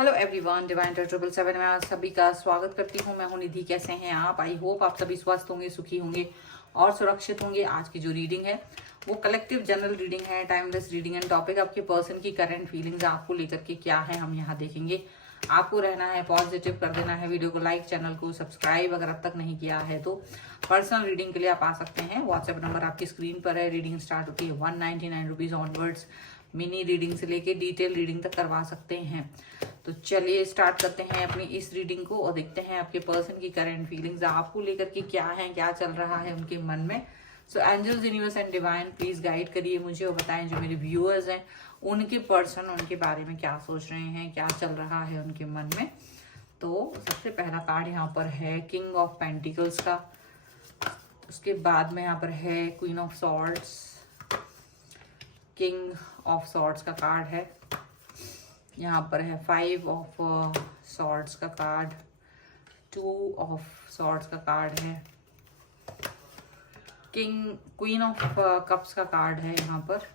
Hello everyone, divine 777 में आप सभी का स्वागत करती हूँ। मैं हूँ निधि। कैसे हैं आप? आई होप आप सभी स्वस्थ होंगे, सुखी होंगे और सुरक्षित होंगे। आज की जो रीडिंग है वो कलेक्टिव जनरल रीडिंग है, टाइमलेस रीडिंग एंड टॉपिक आपके पर्सन की करंट फीलिंग्स आपको लेकर के क्या है हम यहाँ देखेंगे। आपको रहना है पॉजिटिव, कर देना है वीडियो को लाइक, चैनल को सब्सक्राइब अगर अब तक नहीं किया है तो। पर्सनल रीडिंग के लिए आप आ सकते हैं। व्हाट्सएप नंबर आपकी स्क्रीन पर है। रीडिंग स्टार्ट होती है 199 रुपीज ऑनवर्ड्स। मिनी रीडिंग से लेके डिटेल रीडिंग तक करवा सकते हैं। तो चलिए स्टार्ट करते हैं अपनी इस रीडिंग को और देखते हैं आपके पर्सन की करंट फीलिंग्स आपको लेकर के क्या है, क्या चल रहा है उनके मन में। So angels, universe and divine please guide करिए मुझे और बताएं जो मेरे व्यूअर्स हैं उनके पर्सन उनके बारे में क्या सोच रहे हैं, क्या चल रहा है उनके मन में। तो सबसे पहला कार्ड यहाँ पर है किंग ऑफ पेंटिकल्स का। उसके बाद में यहाँ पर है queen of swords, king of swords का कार्ड है। यहाँ पर है 5 ऑफ सॉर्ड्स का कार्ड, 2 ऑफ सॉर्ड्स का कार्ड है, क्वीन ऑफ कप्स का कार्ड है यहाँ पर,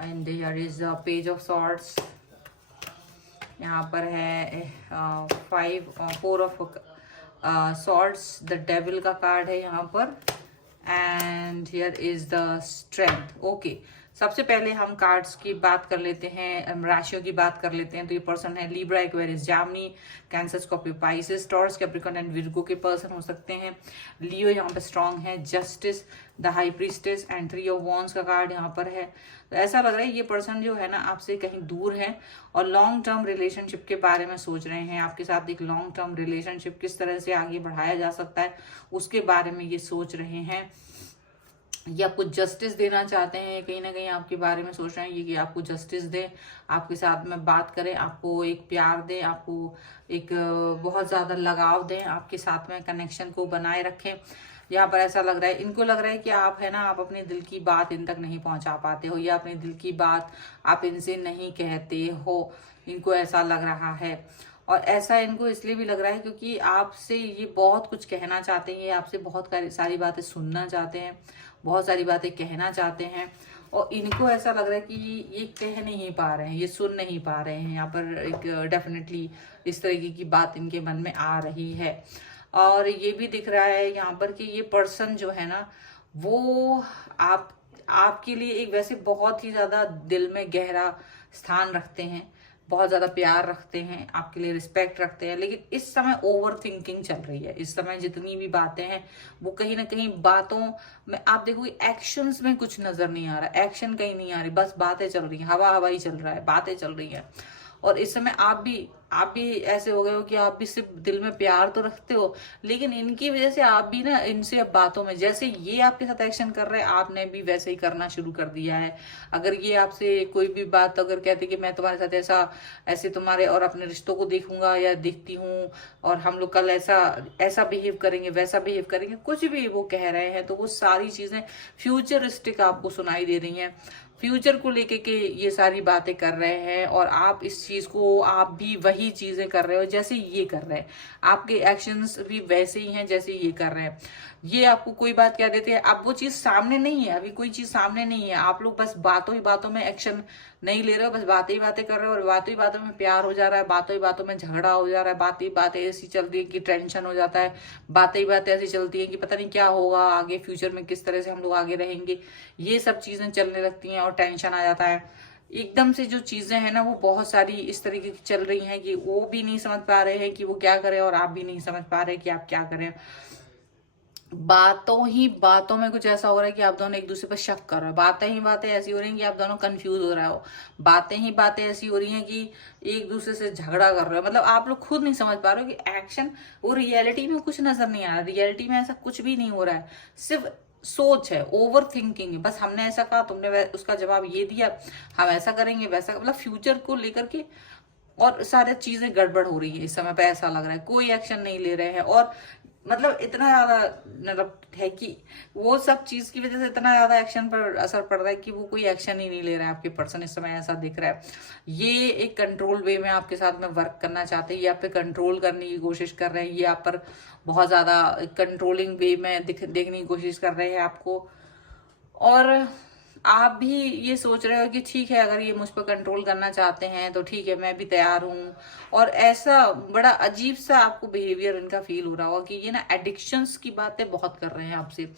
and here is page of swords. यहाँ पर है 4 ऑफ सॉर्ड्स, द डेविल का कार्ड है यहाँ पर, and here is the strength. Okay, सबसे पहले हम कार्ड्स की बात कर लेते हैं, राशियों की बात कर लेते हैं। तो ये पर्सन है Libra, Aquarius, Jamini, cancer, Scorpio, Pisces, taurus, Capricorn and Virgo के पर्सन हो सकते हैं। लियो यहाँ पे स्ट्रांग है, justice, the high priestess and 3 of wands का कार्ड यहाँ पर है। तो ऐसा लग रहा है ये पर्सन जो है ना आपसे कहीं दूर है और लॉन्ग टर्म रिलेशनशिप के बारे में सोच रहे हैं। आपके साथ एक लॉन्ग टर्म रिलेशनशिप किस तरह से आगे बढ़ाया जा सकता है उसके बारे में ये सोच रहे हैं। ये आपको जस्टिस देना चाहते हैं, कहीं ना कहीं आपके बारे में सोच रहे हैं ये कि आपको जस्टिस दें, आपके साथ में बात करें, आपको एक प्यार दें, आपको एक बहुत ज़्यादा लगाव दें, आपके साथ में कनेक्शन को बनाए रखें। यहाँ पर ऐसा लग रहा है, इनको लग रहा है कि आप है ना आप अपने दिल की बात इन तक नहीं पहुँचा पाते हो या अपने दिल की बात आप इनसे नहीं कहते हो, इनको ऐसा लग रहा है। और ऐसा इनको इसलिए भी लग रहा है क्योंकि आपसे ये बहुत कुछ कहना चाहते हैं, ये आपसे बहुत सारी बातें सुनना चाहते हैं, बहुत सारी बातें कहना चाहते हैं। और इनको ऐसा लग रहा है कि ये कह नहीं पा रहे हैं, ये सुन नहीं पा रहे हैं। यहाँ पर एक डेफिनेटली इस तरीके की बात इनके मन में आ रही है। और ये भी दिख रहा है यहाँ पर कि ये पर्सन जो है ना वो आपके लिए एक वैसे बहुत ही ज़्यादा दिल में गहरा स्थान रखते हैं, बहुत ज़्यादा प्यार रखते हैं, आपके लिए रिस्पेक्ट रखते हैं। लेकिन इस समय ओवर थिंकिंग चल रही है। इस समय जितनी भी बातें हैं वो कहीं ना कहीं बातों में आप देखोगे एक्शंस में कुछ नजर नहीं आ रहा, एक्शन कहीं नहीं आ रही, बस बातें चल रही हैं, हवा ही चल रहा है, बातें चल रही हैं। और इस समय आप भी ऐसे हो गए हो कि आप भी सिर्फ दिल में प्यार तो रखते हो लेकिन इनकी वजह से आप भी ना इनसे अब बातों में, जैसे ये आपके साथ एक्शन कर रहे हैं आपने भी वैसे ही करना शुरू कर दिया है। अगर ये आपसे कोई भी बात अगर कहते कि मैं तुम्हारे साथ ऐसे तुम्हारे और अपने रिश्तों को देखूंगा या देखती हूँ और हम लोग कल ऐसा बिहेव करेंगे, वैसा बिहेव करेंगे, कुछ भी वो कह रहे हैं तो वो सारी चीजें फ्यूचरिस्टिक आपको सुनाई दे रही हैं। फ्यूचर को लेके के ये सारी बातें कर रहे हैं और आप इस चीज को, आप भी वही चीजें कर रहे हो जैसे ये कर रहे हैं, आपके एक्शंस भी वैसे ही हैं जैसे ये कर रहे हैं। ये आपको कोई बात कह देते हैं, अब वो चीज सामने नहीं है, अभी कोई चीज सामने नहीं है, आप लोग बस बातों ही बातों में एक्शन नहीं ले रहे हो, बस बातें ही बातें कर रहे हो और बातों ही बातों में प्यार हो जा रहा है, बातों ही बातों में झगड़ा हो जा रहा है, बातें ही बातें ऐसी चल रही है कि टेंशन हो जाता है, बातें ही बातें ऐसी चलती है कि पता नहीं क्या होगा आगे, फ्यूचर में किस तरह से हम लोग आगे रहेंगे, ये सब चीजें चलने लगती हैं और टेंशन आ जाता है। एकदम से जो चीजें हैं ना वो बहुत सारी इस तरीके की चल रही हैं कि वो भी नहीं समझ पा रहे हैं कि वो क्या करें और आप भी नहीं समझ पा रहे कि आप क्या करें। बातों ही बातों में कुछ ऐसा हो रहा है कि आप दोनों एक दूसरे पर शक कर रहे हो, बातें ही बातें ऐसी हो रही हैं कि आप दोनों कंफ्यूज हो रहे हो, बातें ही बातें ऐसी हो रही हैं कि एक दूसरे से झगड़ा कर रहे हो। मतलब आप लोग खुद नहीं समझ पा रहे हो कि एक्शन और रियलिटी में कुछ नजर नहीं आ रहा, रियलिटी में ऐसा कुछ भी नहीं हो रहा है, सिर्फ सोच है, ओवर थिंकिंग है। बस हमने ऐसा कहा, तुमने उसका जवाब ये दिया, हम ऐसा करेंगे वैसा, मतलब फ्यूचर को लेकर के और सारी चीजें गड़बड़ हो रही है। इस समय पे ऐसा लग रहा है कोई एक्शन नहीं ले रहे हैं और मतलब इतना ज्यादा मतलब है कि वो सब चीज की वजह से इतना ज्यादा एक्शन पर असर पड़ रहा है कि वो कोई एक्शन ही नहीं ले रहा है आपके पर्सन। इस समय ऐसा दिख रहा है ये एक कंट्रोल वे में आपके साथ में वर्क करना चाहते हैं, ये आप पे कंट्रोल करने की कोशिश कर रहे हैं, ये आप पर बहुत ज्यादा कंट्रोलिंग वे में देखने की कोशिश कर रहे हैं आपको। और आप भी ये सोच रहे हो कि ठीक है, अगर ये मुझ पर कंट्रोल करना चाहते हैं तो ठीक है, मैं भी तैयार हूँ। और ऐसा बड़ा अजीब सा आपको बिहेवियर इनका फील हो रहा होगा कि ये ना एडिक्शंस की बातें बहुत कर रहे हैं आपसे,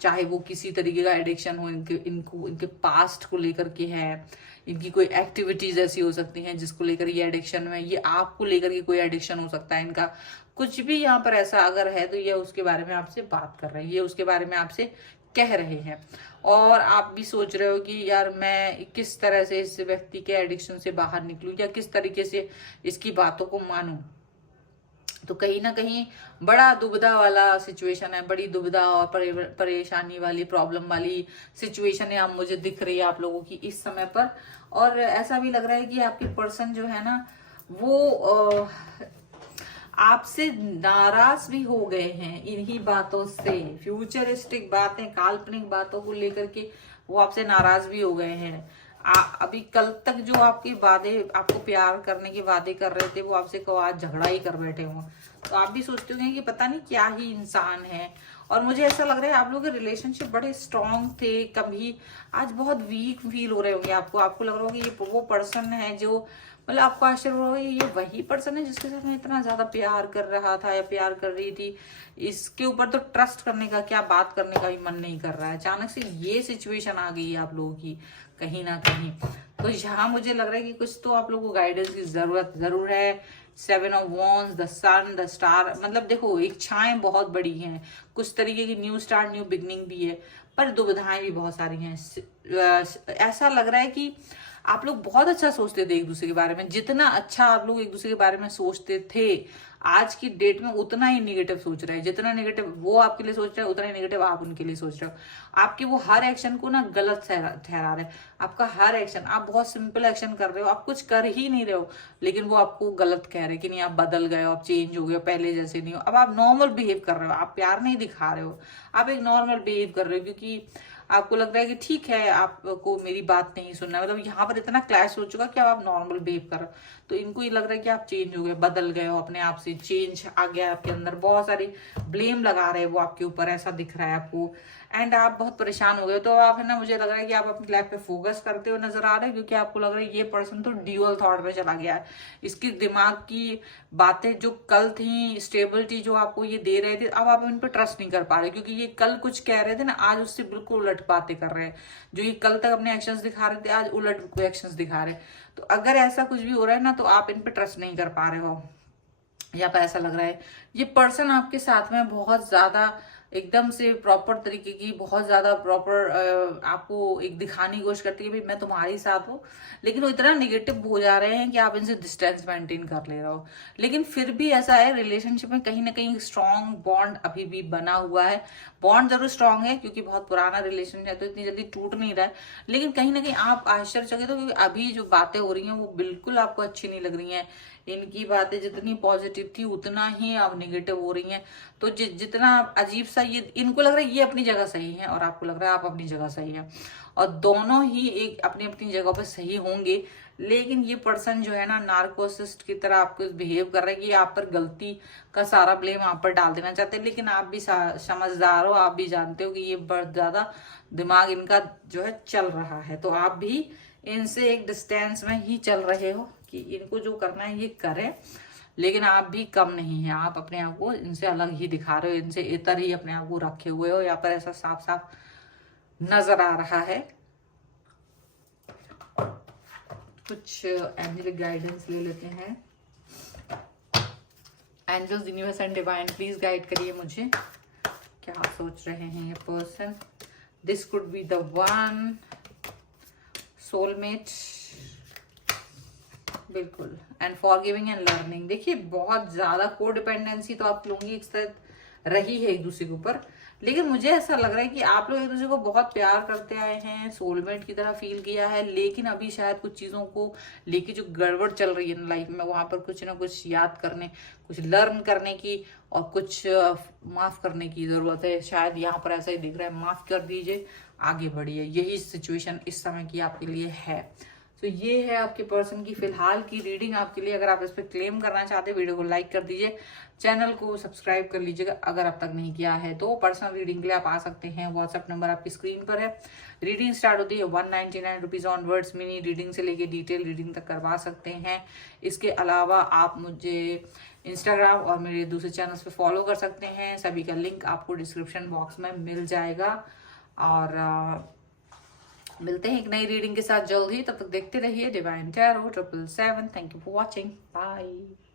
चाहे वो किसी तरीके का एडिक्शन हो, इनके पास्ट को लेकर के है, इनकी कोई एक्टिविटीज ऐसी हो सकती हैं जिसको लेकर ये एडिक्शन में, ये आपको लेकर के कोई एडिक्शन हो सकता है इनका। कुछ भी यहाँ पर ऐसा अगर है तो ये उसके बारे में आपसे बात कर रहे हैं, ये उसके बारे में आपसे कह रहे हैं। और आप भी सोच रहे हो कि यार मैं किस तरह से इस व्यक्ति के एडिक्शन से बाहर निकलूं, या किस तरीके से इसकी बातों को मानूं। तो कहीं ना कहीं बड़ा दुविधा वाला सिचुएशन है, बड़ी दुविधा और परेशानी वाली, प्रॉब्लम वाली सिचुएशन है अब मुझे दिख रही है आप लोगों की इस समय पर। और ऐसा भी लग रहा है कि आपके पर्सन जो है ना वो आपसे नाराज भी हो गए हैं इन्हीं बातों से। फ्यूचरिस्टिक बातें, काल्पनिक बातों को लेकर के वो आपसे नाराज भी हो गए हैं। अभी कल तक जो आपके वादे, आपको प्यार करने के वादे कर रहे थे, वो आपसे को आज झगड़ा ही कर बैठे हो। तो आप भी सोचते होंगे कि पता नहीं क्या ही इंसान है। और मुझे ऐसा लग रहा है आप लोगों के रिलेशनशिप बड़े स्ट्रांग थे, कभी आज बहुत वीक फील हो रहे होंगे आपको। आपको लग रहा होगा ये वो पर्सन है जो, मतलब आपको आश्चर्य हो रहा होगा ये वही पर्सन है जिसके साथ मैं इतना ज्यादा प्यार कर रहा था या प्यार कर रही थी। इसके ऊपर तो ट्रस्ट करने का, क्या बात करने का भी मन नहीं कर रहा है। अचानक से ये सिचुएशन आ गई है आप लोगों की कहीं ना कहीं। तो यहाँ मुझे लग रहा है कि कुछ तो आप लोगों को गाइडेंस की जरूरत जरूर है। 7 of wands, the sun, the star, मतलब देखो इच्छाएं बहुत बड़ी हैं, कुछ तरीके की न्यू स्टार्ट, न्यू बिगनिंग भी है, पर दुविधाएं भी बहुत सारी हैं। ऐसा लग रहा है कि आप लोग बहुत अच्छा सोचते थे एक दूसरे के बारे में। जितना अच्छा आप लोग एक दूसरे के बारे में सोचते थे, आज की डेट में उतना ही निगेटिव सोच रहे हैं। जितना निगेटिव वो आपके लिए सोच रहे हैं, उतना ही निगेटिव आप उनके लिए सोच रहे हो। आपके वो हर एक्शन को ना गलत ठहरा रहे हैं। आपका हर एक्शन, आप बहुत सिंपल एक्शन कर रहे हो, आप कुछ कर ही नहीं रहे हो, लेकिन वो आपको गलत कह रहे हैं कि नहीं आप बदल गए हो, आप चेंज हो गए हो, पहले जैसे नहीं हो। अब आप नॉर्मल बिहेव कर रहे हो, आप प्यार नहीं दिखा रहे हो, आप एक नॉर्मल बिहेव कर रहे हो, क्योंकि आपको लग रहा है कि ठीक है आपको मेरी बात नहीं सुनना। मतलब यहाँ पर इतना क्लैश हो चुका कि अब आप नॉर्मल बिहेव कर रहे हो, तो इनको ये लग रहा है कि आप चेंज हो गए, बदल गए हो, अपने आप से चेंज आ गया आपके अंदर। बहुत सारी ब्लेम लगा रहे हैं वो आपके ऊपर, ऐसा दिख रहा है आपको। एंड आप बहुत परेशान हो गए। तो आप है ना, मुझे लग रहा है कि आप अपनी लाइफ पे फोकस करते हुए नजर आ रहे हैं, क्योंकि आपको लग रहा है ये पर्सन तो ड्यूअल थॉट में चला गया है। इसकी दिमाग की बातें जो कल थी, स्टेबिलिटी जो आपको ये दे रहे थे, अब आप इन पर ट्रस्ट नहीं कर पा रहे, क्योंकि ये कल कुछ कह रहे थे ना, आज उससे बिल्कुल उलट बातें कर रहे हैं। जो ये कल तक अपने एक्शंस दिखा रहे थे, आज उलट एक्शंस दिखा रहे हैं। तो अगर ऐसा कुछ भी हो रहा है ना, तो आप इन पे ट्रस्ट नहीं कर पा रहे हो। यहाँ पर ऐसा लग रहा है ये पर्सन आपके साथ में बहुत ज्यादा एकदम से प्रॉपर तरीके की, बहुत ज्यादा प्रॉपर आपको एक दिखाने की कोशिश करती है भाई मैं तुम्हारी साथ हूँ, लेकिन वो इतना निगेटिव हो जा रहे हैं कि आप इनसे डिस्टेंस मेंटेन कर ले रहे हो। लेकिन फिर भी ऐसा है, रिलेशनशिप में कहीं ना कहीं स्ट्रॉन्ग बॉन्ड अभी भी बना हुआ है। बॉन्ड जरूर स्ट्रांग है क्योंकि बहुत पुराना रिलेशन है, तो इतनी जल्दी टूट नहीं रहा है। लेकिन कहीं ना कहीं आप आश्चर्यचकित हो, क्योंकि अभी जो बातें हो रही हैं वो बिल्कुल आपको अच्छी नहीं लग रही हैं। इनकी बातें जितनी पॉजिटिव थी उतना ही अब नेगेटिव हो रही हैं। तो जितना अजीब सा ये, इनको लग रहा है ये अपनी जगह सही है और आपको लग रहा है आप अपनी जगह सही है, और दोनों ही एक अपनी अपनी जगह पर सही होंगे। लेकिन ये पर्सन जो है ना, नार्कोसिस्ट की तरह आपको बिहेव कर रहा है कि आप पर गलती का सारा ब्लेम आप पर डाल देना चाहते हैं। लेकिन आप भी समझदार हो, आप भी जानते हो कि ये बहुत ज्यादा दिमाग इनका जो है चल रहा है। तो आप भी इनसे एक डिस्टेंस में ही चल रहे हो कि इनको जो करना है ये करें, लेकिन आप भी कम नहीं है। आप अपने आप को इनसे अलग ही दिखा रहे हो, इनसे इतर ही अपने आप को रखे हुए हो। यहाँ पर ऐसा साफ साफ नजर आ रहा है। कुछ एंजेलिक गाइडेंस ले लेते हैं। Angels, universe and divine, please guide करिए मुझे, क्या सोच रहे हैं ये person. This could be the one, soulmate, बिल्कुल, एंड फॉरगिविंग एंड लर्निंग। देखिए बहुत ज्यादा कोडिपेंडेंसी तो आप लोगों की एक साथ रही है एक दूसरे के ऊपर, लेकिन मुझे ऐसा लग रहा है कि आप लोग एक दूसरे को बहुत प्यार करते आए हैं, सोलमेट की तरह फील किया है। लेकिन अभी शायद कुछ चीजों को लेके जो गड़बड़ चल रही है लाइफ में, वहां पर कुछ ना कुछ याद करने, कुछ लर्न करने की और कुछ माफ करने की जरूरत है। शायद यहाँ पर ऐसा ही दिख रहा है, माफ कर दीजिए, आगे बढ़िए। यही सिचुएशन इस समय की आपके लिए है। तो ये है आपके पर्सन की फिलहाल की रीडिंग आपके लिए। अगर आप इस पर क्लेम करना चाहते हैं, वीडियो को लाइक कर दीजिए, चैनल को सब्सक्राइब कर लीजिएगा अगर अब तक नहीं किया है। तो पर्सनल रीडिंग के लिए आप आ सकते हैं, व्हाट्सएप नंबर आपकी स्क्रीन पर है। रीडिंग स्टार्ट होती है 199 रुपीज ऑनवर्ड्स। मिनी रीडिंग से लेके डिटेल रीडिंग तक करवा सकते हैं। इसके अलावा आप मुझे इंस्टाग्राम और मेरे दूसरे चैनल्स पे फॉलो कर सकते हैं, सभी का लिंक आपको डिस्क्रिप्शन बॉक्स में मिल जाएगा। और मिलते हैं एक नई रीडिंग के साथ जल्द ही, तब तक देखते रहिए divine tarot 777। Thank you for watching, bye.